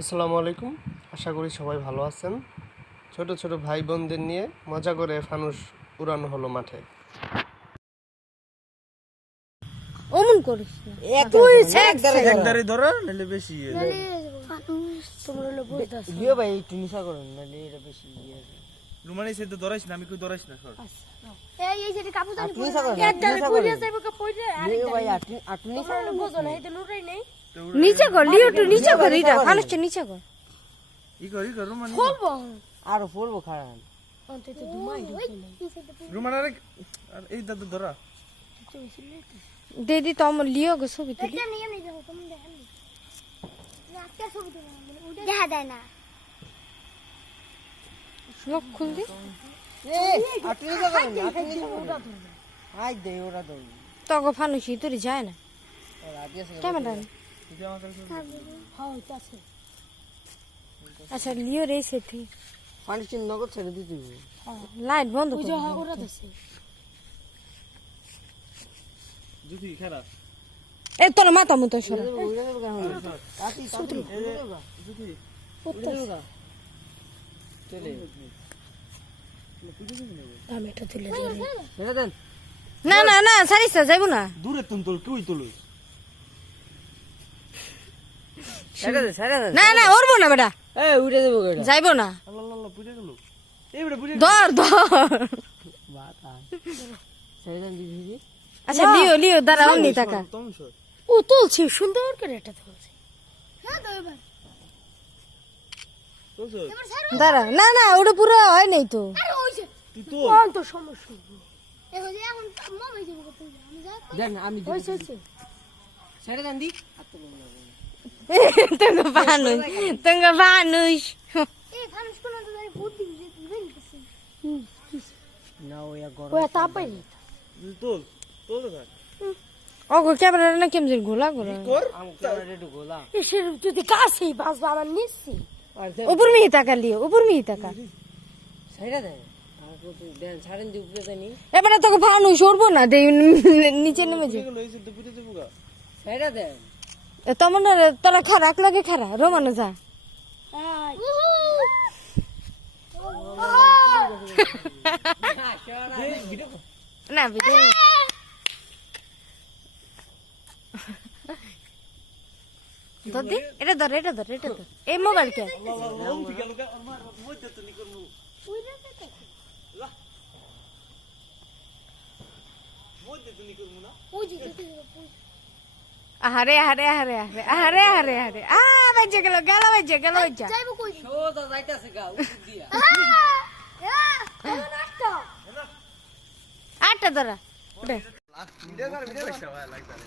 আসসালামু আলাইকুম। আশা করি সবাই ভালো আছেন। ছোট ছোট ভাই বোনদের নিয়ে মজা করে ফানুস উড়ানো হলো মাঠে। অমন করিস না তুই একদারে ধরো নালে বেশি তোমরা হলো বুঝতাছ লিও ভাই একটু নিশা করুন নালে এটা বেশি রুমানি সে তো ধরাইস না আমি কই ধরাইস না সর এই যে কাপড় জানি নিশা করুন একদারে পড়ে যাইবো কা পড়ে লিও ভাই আটু নিশা তোমরা বুঝো না এটা লুটাই নেই নিচে কর লিও একটু নিচে কর এটা ফানুসটা নিচে কর ই কর রুমানি বলবো আর পড়বো খারাপ অন্তত দুমাই রুমান আরে এই দাদু ধরা দেদি তো আমার লিও গো ছবি তুলি দেখা যায় না লক খুল দি এ আটু নিশা করুন আটু নিশা করুন আই দে ওরা দই তগো ফানুসি তোরি যায় না ওরা আদি আছে ক্যামেরা আচ্ছা লিও রে সেটি পানি চিন নগদ ছেড়ে দিতে লাইট বন্ধ কর ওরা দছে যদি খেলা এ তোর মাথা মতো সরা উড়ে দেব কেন কাটি কাটি যদি চলে আমি এটা তুলে ছেড়ে দেন না না না সারিসা যাইবো না দূরে তুল কই তুলুস ছেড়ে দে ছেড়ে দে না না ওরবো না বেটা এ উড়ে দেব কেডা যাইবো না আল্লাহ পুজে গেল এইবারে পুজে ধর ধর বাতা ছেড়ে দেন দিদি আচ্ছা লিও লিও দাঁড়া অমনি টাকা তুমি সর ও তুলছি সুন্দর করে এটা তুলছি হ্যাঁ তো এবার তুই সর এবার ছাড়ো দাঁড়া না না ওটা পুরো হয় নাই তো আরে ওইছে তুই তো কোন তো সমস্যা এখন যে এখন মামাই যাবো কত আমি যাই দেন আমি হইছে হইছে ছেড়ে দেন দি তুমি বানুষ এই ফানুস কোন তো জানি ভূত দিন যে তুই গেছিস না ওয়া গরম ওয়া তাপাই তুই তোল দেখা ওগো ক্যামেরা না কেমন গোলা গোলা কর আম ক্যামেরা একটু গোলা এসে যদি কাছেই বাসবা আমার নিচ্ছি আর উপর মিহি টাকা লিও উপর মিহি টাকা ছেড়ে দেন আর তো দেন ছাড়েন দি উপরে দেনি এবারে তোকে ভানু সরবো না দে নিচে নেমে যে গেল এইসব তো পুজে যাবো গা ছেড়ে দেন তেমন তোরা খারা এক লাগে খারা রোমানো যা না ভিডিও ধর এটা ধর এটা ধর এটা ধর এই মোবাইল কে আহারে আহারে আহারে আহারে আহারে আহারে আহারে বাজে গেল গেল বাজে যাইবো কই সোজা যাইতাছে গা উপর দিয়া আটটা ধরা উঠে ভিডিও কর ভিডিও ভাই লাগতারে